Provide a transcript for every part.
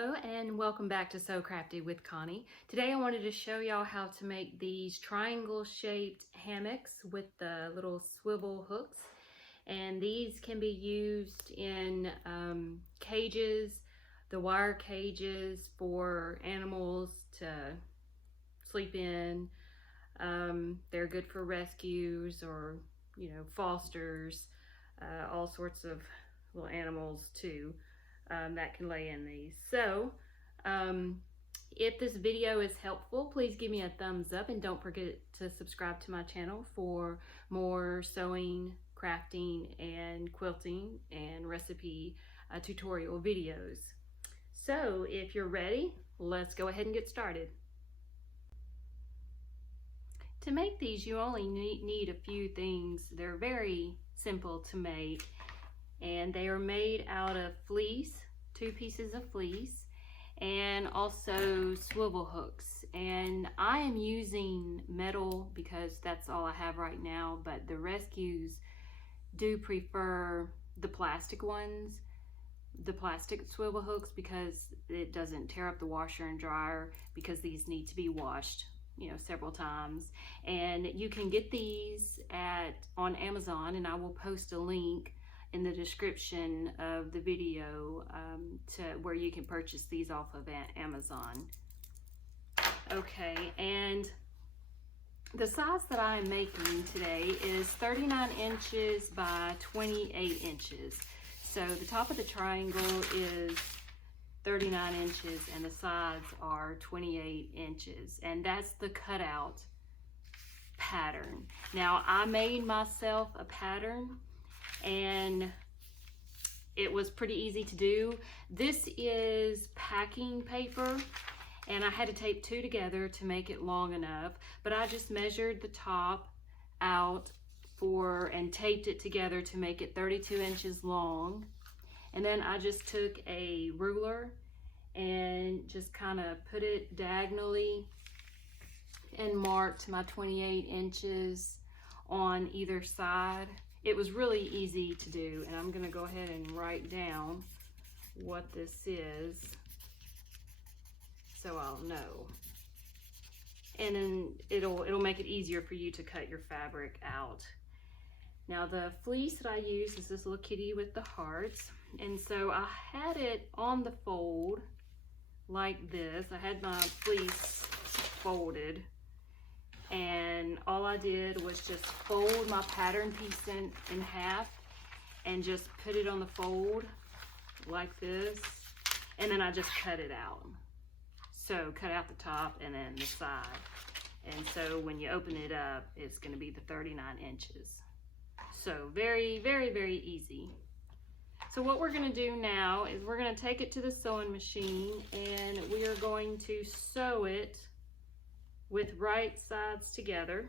Hello and welcome back to Sew Crafty with Connie. Today I wanted to show y'all how to make these triangle shaped hammocks with the little swivel hooks, and these can be used in cages, the wire cages for animals to sleep in. They're good for rescues or fosters, all sorts of little animals too. That can lay in these. So if this video is helpful, please give me a thumbs up and don't forget to subscribe to my channel for more sewing, crafting, and quilting and recipe tutorial videos. So if you're ready, let's go ahead and get started. To make these, you only need a few things. They're very simple to make, and they are made out of fleece, 2 pieces of fleece, and also swivel hooks. And I am using metal because that's all I have right now, but the rescues do prefer the plastic ones, the plastic swivel hooks, because it doesn't tear up the washer and dryer, because these need to be washed several times. And you can get these on Amazon, and I will post a link in the description of the video to where you can purchase these off of Amazon. Okay, and the size that I'm making today is 39 inches by 28 inches. So the top of the triangle is 39 inches and the sides are 28 inches, and that's the cutout pattern. Now I made myself a pattern and it was pretty easy to do. This is packing paper, and I had to tape 2 together to make it long enough, but I just measured the top out and taped it together to make it 32 inches long. And then I just took a ruler and just kind of put it diagonally and marked my 28 inches on either side. It was really easy to do, and I'm going to go ahead and write down what this is so I'll know. And then it'll make it easier for you to cut your fabric out. Now the fleece that I use is this little kitty with the hearts, and so I had it on the fold like this. I had my fleece folded, and all I did was just fold my pattern piece in half and just put it on the fold like this, and then I just cut it out. So cut out the top and then the side, and so when you open it up, it's going to be the 39 inches. So very, very, very easy. So what we're going to do now is we're going to take it to the sewing machine, and we are going to sew it with right sides together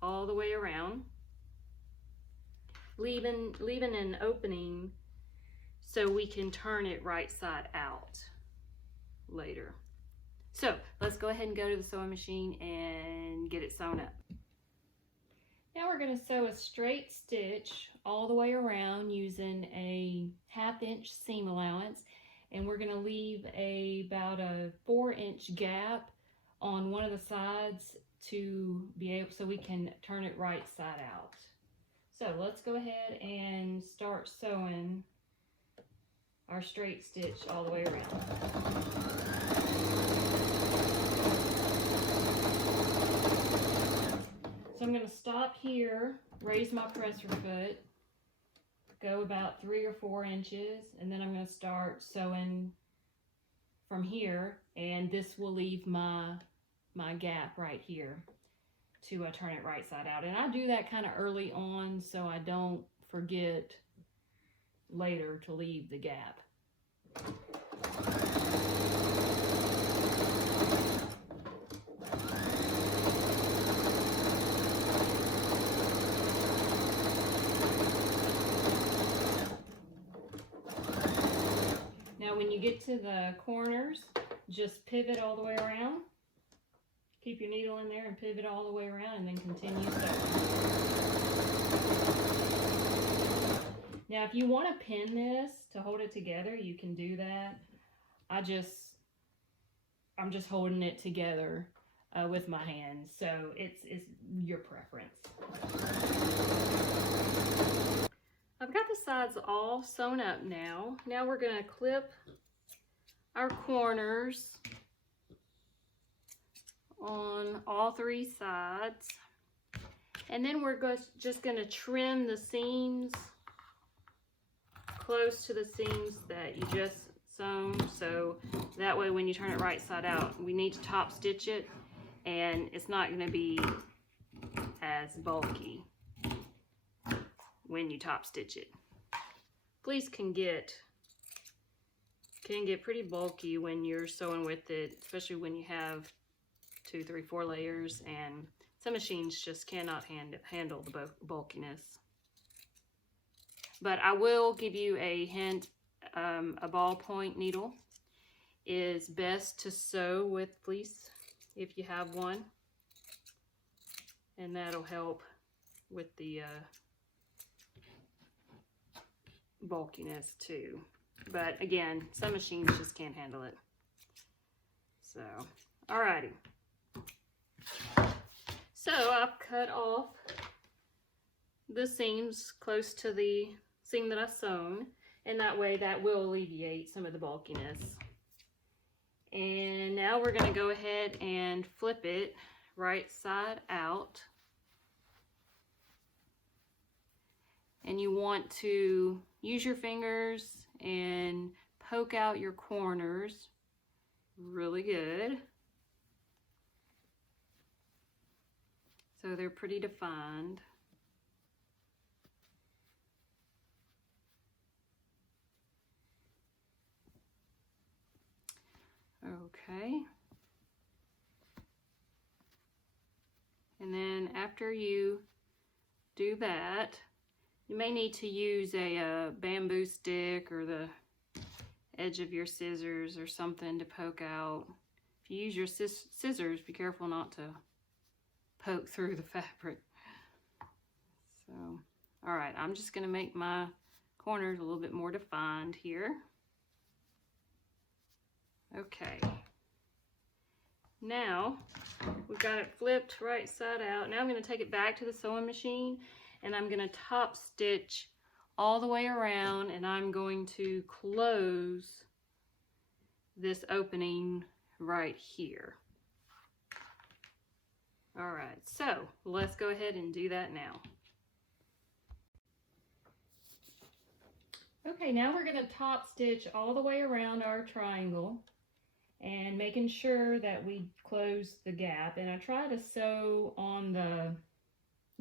all the way around, leaving an opening so we can turn it right side out later. So let's go ahead and go to the sewing machine and get it sewn up. Now we're going to sew a straight stitch all the way around using a 1/2 inch seam allowance, and we're going to leave about a 4-inch gap on one of the sides to be able, so we can turn it right side out. So let's go ahead and start sewing our straight stitch all the way around. So I'm going to stop here, raise my presser foot, go about 3 or 4 inches, and then I'm going to start sewing from here, and this will leave my gap right here to turn it right side out. And I do that kind of early on so I don't forget later to leave the gap. Now when you get to the corners, just pivot all the way around. Keep your needle in there and pivot all the way around, and then continue sewing. Now if you want to pin this to hold it together, you can do that. I'm just holding it together with my hands, so it's your preference. I've got the sides all sewn up now. Now we're going to clip our corners on all three sides, and then we're just going to trim the seams close to the seams that you just sewn, so that way when you turn it right side out, we need to top stitch it and it's not going to be as bulky when you top stitch it. Fleece can get pretty bulky when you're sewing with it, especially when you have 2, 3, 4 layers, and some machines just cannot handle the bulkiness. But I will give you a hint, a ballpoint needle is best to sew with fleece if you have one, and that'll help with the bulkiness too. But again, some machines just can't handle it. So, alrighty. So I've cut off the seams close to the seam that I sewn, and that way that will alleviate some of the bulkiness. And now we're going to go ahead and flip it right side out. And you want to use your fingers and poke out your corners really good, so they're pretty defined. Okay. And then after you do that, you may need to use a bamboo stick or the edge of your scissors or something to poke out. If you use your scissors, be careful not to poke through the fabric. So, all right, I'm just going to make my corners a little bit more defined here. Okay. Now, we've got it flipped right side out. Now I'm going to take it back to the sewing machine, and I'm going to top stitch all the way around, and I'm going to close this opening right here. All right, so let's go ahead and do that now. Okay, now we're going to top stitch all the way around our triangle and making sure that we close the gap. And I try to sew on the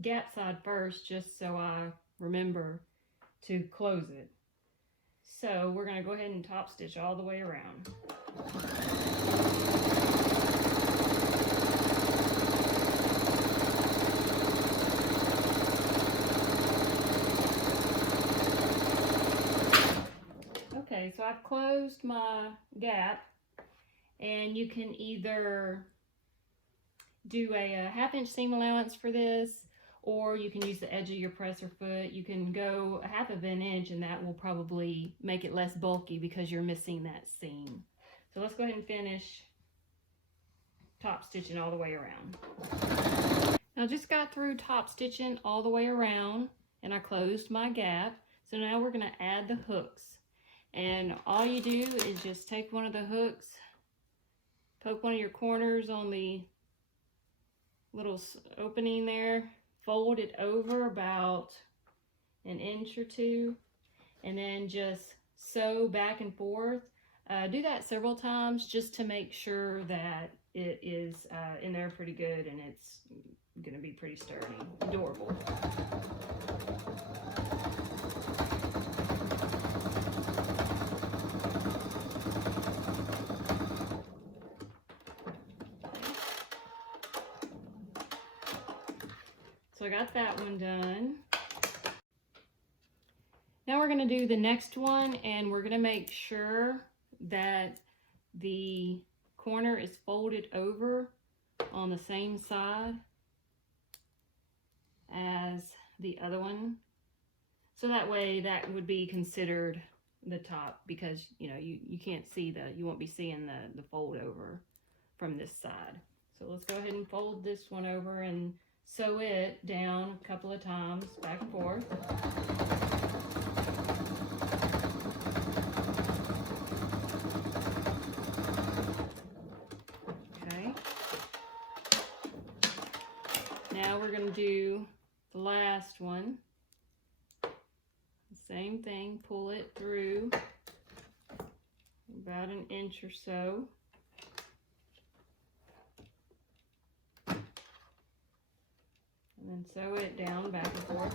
gap side first just so I remember to close it. So we're going to go ahead and top stitch all the way around. Okay, so I've closed my gap, and you can either do a 1/2 inch seam allowance for this, or you can use the edge of your presser foot. You can go 1/2 inch, and that will probably make it less bulky because you're missing that seam. So let's go ahead and finish top stitching all the way around. Now I just got through top stitching all the way around, and I closed my gap. So now we're going to add the hooks. And all you do is just take one of the hooks, poke one of your corners on the little opening there, fold it over about 1 inch or 2, and then just sew back and forth. Do that several times just to make sure that it is in there pretty good and it's going to be pretty sturdy, durable. So I got that one done. Now we're going to do the next one, and we're going to make sure that the corner is folded over on the same side as the other one. So that way that would be considered the top, because you know you can't see you won't be seeing the fold over from this side. So let's go ahead and fold this one over and sew it down a couple of times, back and forth. Okay. Now we're going to do the last one. Same thing, pull it through about an inch or so. And then sew it down back and forth.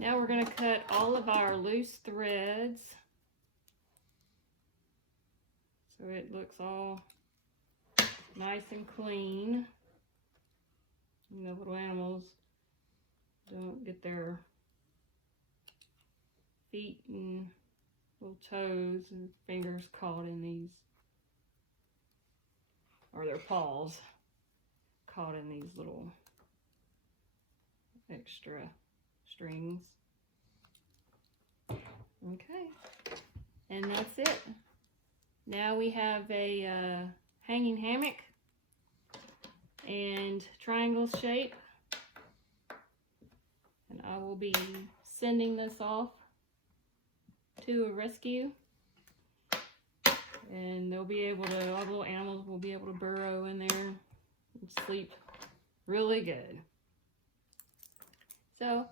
Now we're going to cut all of our loose threads so it looks all nice and clean. And the little animals don't get their feet and little toes and fingers caught in these, or their paws caught in these little extra strings. Okay, and that's it. Now we have a hanging hammock and triangle shape, and I will be sending this off to a rescue, and they'll be able to, all the little animals will be able to burrow in there and sleep really good. So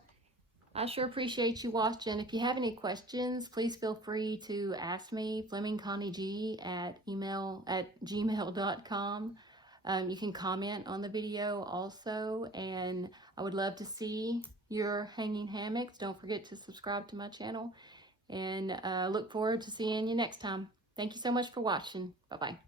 I sure appreciate you watching. If you have any questions, please feel free to ask me, FlemingConnieG@gmail.com. You can comment on the video also, and I would love to see your hanging hammocks. Don't forget to subscribe to my channel, and look forward to seeing you next time. Thank you so much for watching. Bye-bye.